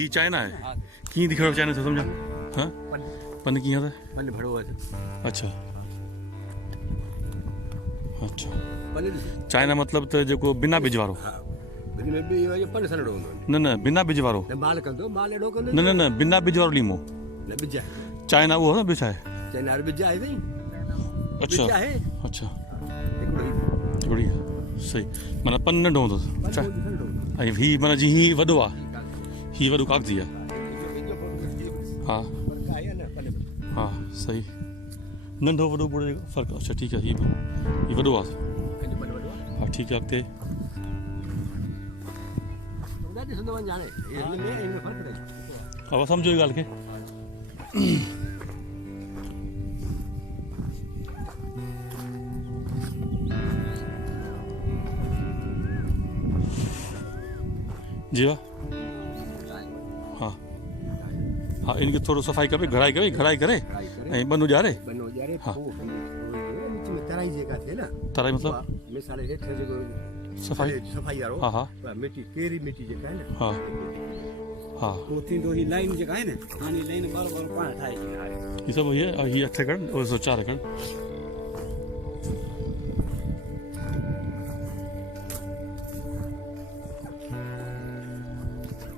ही China है कीअं थी खड़ो चाइना थो सम्झा हाँ पन कीअं था पन भड़ो आहे अच्छा अच्छा पन चाइना मतलब त जेको बिना बिज वारो हा बिन में बि इहो पन सनड़ो हूंदो न न बिना बिज वारो न माल कंदो माल एॾो कंदो न न न बिना बिज वारो लीमो न बिज आहे चाइना उहो न बिज आहे चाइना बिज आहे साईं अच्छा बिज आहे अच्छा हिकिड़ो ई बढ़िया सही माना पन नंढो हूंदो पन सनड़ो हूंदो ऐं ही माना जीअं ही वॾो आहे ही वॾो कागज़ी आहे हा आहे न पन हा सही नंढो वॾो बड़ो फ़र्क़ु अच्छा ठीकु आहे ही वॾो आहे कंहिंजो पन वॾो आहे हा ठीकु आहे अॻिते ॾाढी ॾिसंदो वञ हाणे हिन में फ़र्क़ु रहे हा सम्झो ई ॻाल्हि खे जी वाह हाँ हाँ इनके थोड़ो सफाई करे घड़ाई करे ऐं बन उजारे बनो ॼारे हा। पोइ विच में तराई जेका थिए न तराई मतलब मिसाल हेठि जेको सफ़ाई सफ़ाई वारो हा हा उहा मिटी कहिड़ी मिटी जेका आहे न हा हा पोइ थींदो ही लाइन जेका आहे न हाणे लाइन बार बार पाण ठाहे ये सब ये 8 एकड़ और 4 एकड़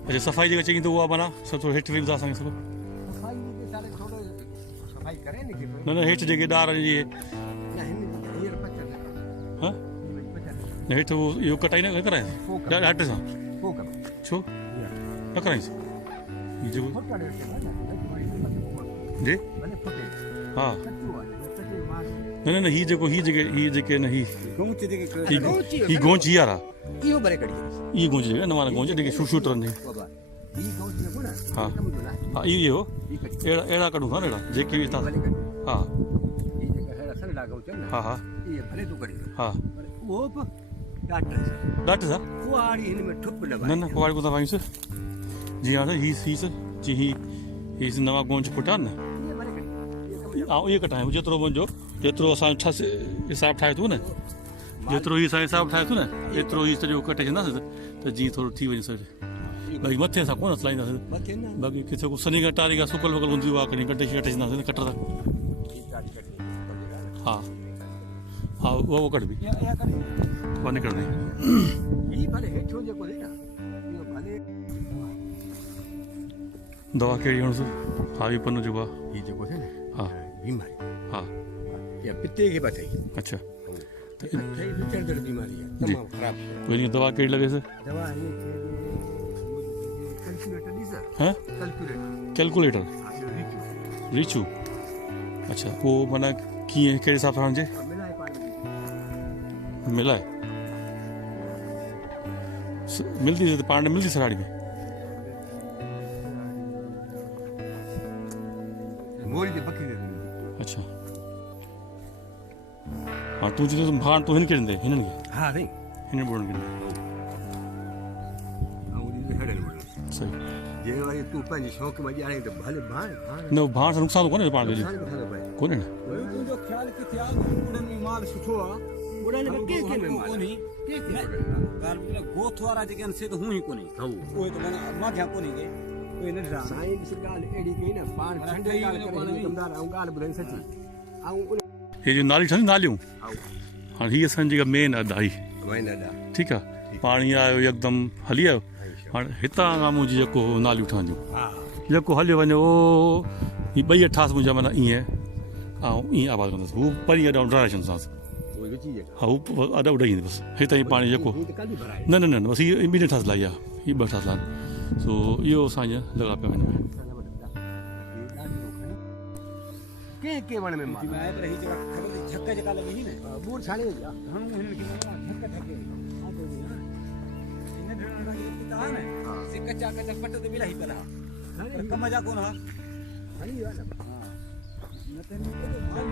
अच्छा सफाई जेका चाहिए तो उहा माना सब थोरो हेठि बि ॿुधाए सघे सघो सफ़ाई जे साले थोरो सफ़ाई करे न की न न हेठि जेके ॾार जी न हिन हींअर पचर हाँ पचर न हेठि उहो इहो कटाई न कराए ॾाढे सां पोइ करो छो न कराईंसि हीउ जेको फुट ॾे जी भले फुटे हा कचो आहे कचे मास न न न हीउ जेके न गौच जेके ही गोंच ही यार इहो भरे कढी ई गोंच जेके नवां गोंच जेके शूट रहंदे बाबा ही गौच जेको न हा। कमु न हा इहो ही कची अहिड़ा कढूं था न अहिड़ा जेके बि हितां भले कढी हा ही जेका हेड़ा सनड़ा गौच आहिनि न हा हा इहे भले तूं कढी हा पर उहो बि ॾाढो ॾाढे सां कुआड़ी हिन में ठुप न न न कुवाड़ को था पायूंसि जी हाणे हीअ जी हीअ नवां गोंच फुटिया न ऐं इहे कटायूं जेतिरो मुंहिंजो जेतिरो असां हिसाब ठाहे थो न जेतिरो ही असां हिसाब ठाहे थो न एतिरो ही सॼो कटे छॾींदासीं त जीअं थोरो थी वञे सॼो बाक़ी मथे सां कोन हलाईंदासीं मथे न बाक़ी किथे को सनी खां टारी खां सुकल वुकल हूंदी आहे कॾहिं कटे छॾींदासीं न कटर हा हा उहो कढबी उहा निकिरंदी ही भले हेठो जेको आहे न इहो भले दवा कहिड़ी हणोसि हा इहो पन्नो जेको आहे ही जेको आहे न हा बीमारी हा या पिते खे बि अथई अच्छा त विचड़ंदड़ बीमारी आहे जी। तमामु ख़राबु शइ तो इनकी दवा कहिड़ी लॻेसि दवा हिन खे कैलकुलेटर ॾिस हैं कैलकुलेटर कैलकुलेटर रीचू अच्छा वो माना कीअं कहिड़े हिसाब सां हणिजे मिलाए पाण मिलाए मिलंदी त पाण में मिलंदी सराड़ी में मोरी जे बखरी ते अच्छा हाँ तूं चवंदो भाण तूं हिनखे ॾींदे हिननि खे हा साईं हिननि ॿोड़नि खे ॾींदे ऐं उन हेड़नि वॾनि सही जे वरी तूं पंहिंजे शौक़ु में ॼाणे त भले भाण भाण न भाण सां नुक़सान कोन्हे पाण खे नुक़सान बि थो पए कोन्हे न तुंहिंजो ख़्यालु किथे आहे उन्हनि में माल सुठो आहे उड़नि में कंहिं कंहिं में माल कोन्हे ॻाल्हि गोथ वारा जेके आहिनि से त हूं ई कोन्हे उहे त माना माथियां कोन्हे के उहे नंढड़ा साईं ॾिस ॻाल्हि अहिड़ी कई न पाण ठंडे ॻाल्हि करे कमदार ऐं ॻाल्हि ॿुधाई सची ऐं उन हे जो नालियूं ठहंदियूं नालियूं हाणे हीअ असांजी जेका मेन अधु आई वही ॾाढा ठीकु आहे पाणी आयो यकदमि हली आयो हाणे हितां खां मुंहिंजी जेको नालियूं ठहंदियूं हा जेको हलियो वञे ओ ही ॿई अठास मुंहिंजा माना ईअं ऐं ईअं आवाज़ु कंदुसि हू परी अॾा ड्राए छॾंदासीं उहे विची जेका हा हू अॾा उॾाई ईंदी बसि हितां ई पाणी जेको ही त काॾी भराए न न न बसि हीअ ॿिनि ठास लाई आहे हीअ ॿ ठास लाइन सो इहो असां ईअं लॻा पिया हिन में कंहिं कंहिं वण में माल आहे पर हीअ जेका ख़बर अथई झक जेका लॻी हुई न बूर छाणे वई आहे हणूं हिननि खे झक ठके हिन नंढड़ा पिता आहे न से कचा कचा पट ते बिलाही पिया पर कम जा कोन हा हणी वियो आहे न न त हिन खे माल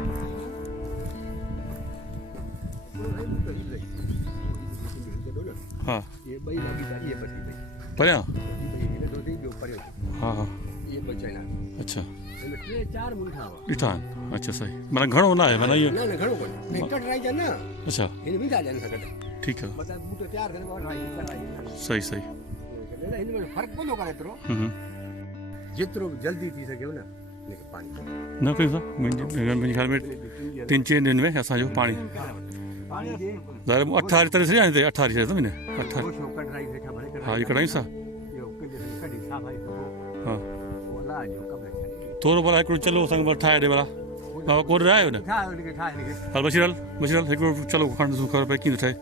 हा ये ॿई लॻी था इहे बची पई परियां हिन दोधी ॿियो परियो हा हा इहे ॿ चाइना अच्छा हिन में 3-4 मुंठा हुआ ॾिठा आहिनि अच्छा सही माना घणो न आहे माना इहो न न घणो कोन्हे नहीं कट राई जा न अच्छा हिन बि था ॾियनि सघनि ठीकु आहे मतिलबु बूटो तयारु करे वठ राई सही सही हिन में फर्क पवंदो काने एतिरो जेतिरो जल्दी थी सघेव न हिनखे पाणी न कयूं था मुंहिंजे ख़्याल में 3-4 ॾींहंनि में असांजो पाणी पाणी ॾे 18 तारीख़ से हिते 18 से न 18 कोशो कढाई वेठा भले हा ये कढ़ाई सा इहो कढी साफ़ाई करो हा ओला जो कमरे छॾे थोरो भला हिकिड़ो चलो असांखे भला ठाहे ॾे भला हा कोड आयो न ठाहे हिनखे हल बशीर हिकिड़ो चलो खंड ॾिसूं ख़बर पए कीअं ठहे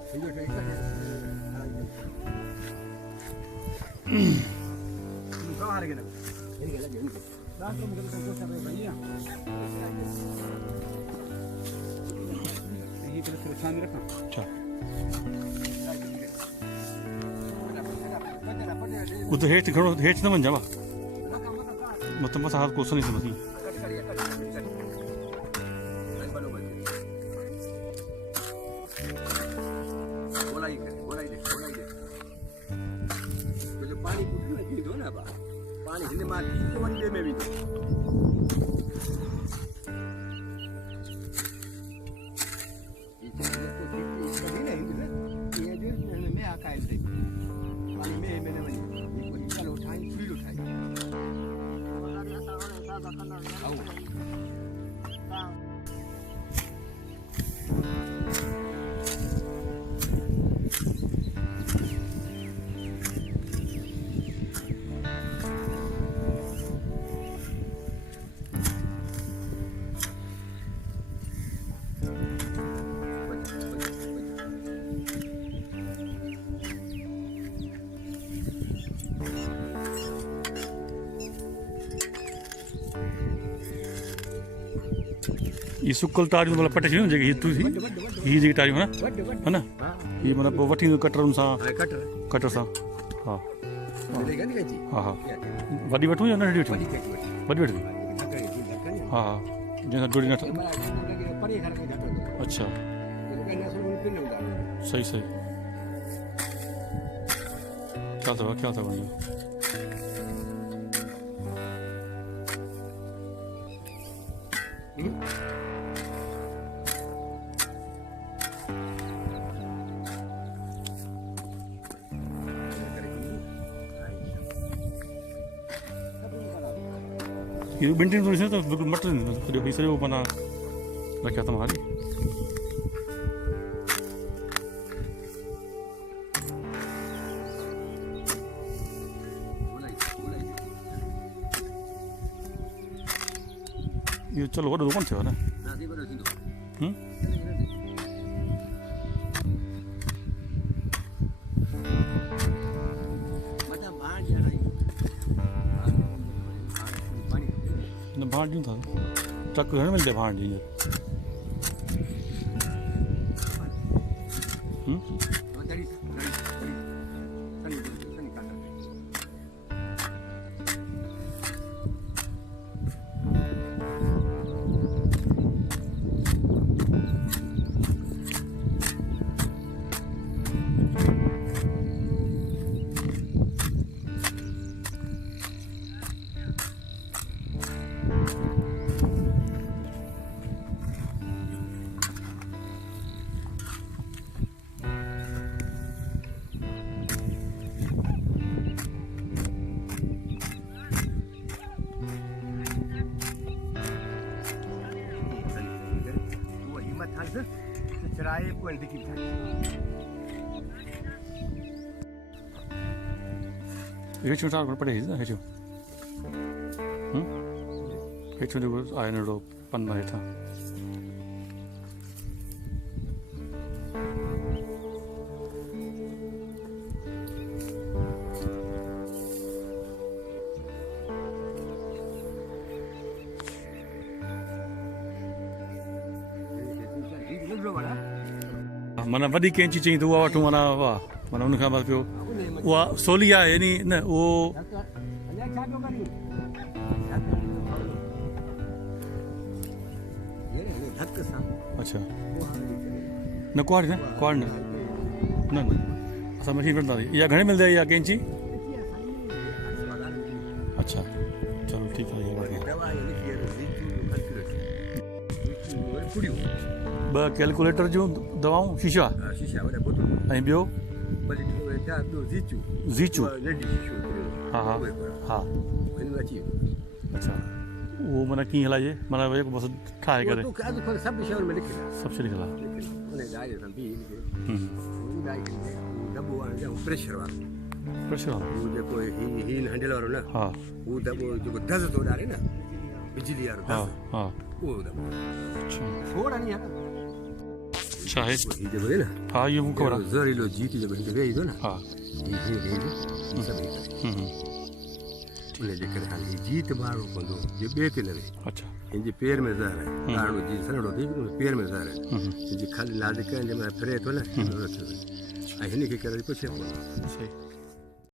अच्छा उते हेठि घणो हेठि न वञा मत मथां हाथ कोसनि थी मथी पाणी थींदो न पाणी हिन मां वरी ॿिए में वेंदो ये सुकल टारियूं मतलब पटे छॾियूं जेकी हितू थी हीअ जेकी टारियूं है न ये मतलब वठी कटरुनि सां कटर सां हा हा हा वॾी वठूं या नंढी वठूं वॾी वठूं हा हा जंहिंसां डोरी न अच्छा सही सही क्या था वञो ये बिल्डिंग थोड़ी सी तो बिल्कुल मट नहीं सॼो वो माना रखिया था हाली ये चलो वॾो कोन थियो न भाण ॾियूं था ट्रक घणे मिलंदे भाण ॾींहुं चराए को दिखी हेठियों टार पड़े ना हेठियों हेठियों आए नड़ो पन्ना हेठा माना वॾी कैंची चई त उहा वठूं माना वाह माना उनखां बस पियो उहा सवली आहे यानी न उहो अच्छा न कुआड़ न कुआड़ न न असां मशीन वठंदासीं इहा घणे मिलंदी आहे इहा कैंची अच्छा चलो ठीकु आहे ॿ कैलकुलेटर जूं दवाऊं शीशा ऐं ॿियो भली ठा ॿियो ज़ीचू ज़ीचू नंढी शीशो हा हा हा हिन में अची अच्छा वो माना कीअं हलाइजे माना जेको बसि ठाहे करे तूं अॼु खोल सभु शयुनि में लिखियलु सभु शइ लिखियलु आहे उन दायरे सां बि हम्म, दॿो हाणे प्रेशर वारो प्रेशर वारो उहो जेको हीन हैंडल वारो न हा उहो दॿो जेको दज़ थो ॾारे न बिजली वारो हा दज़ हा उहो दॿो अच्छा थोरा नी आहे छा आहे हीउ जेको आहे न हा इहो मूंखे ख़बर आहे ज़हरीलो जीत जेको हिते वेही थो न हा हीउ सभु हम्म, उनजे करे हाणे हीउ जीत मारणो पवंदो जे ॿिए खे न वेहे अच्छा हिनजे पेर में ज़हर आहे ॾाढो जीत सनड़ो थी पेर में ज़हर आहे हम्म, हिनजी खाली नाज़िक जे महिल फिरे थो न ऐं हिन खे करे पुछे पवंदो सही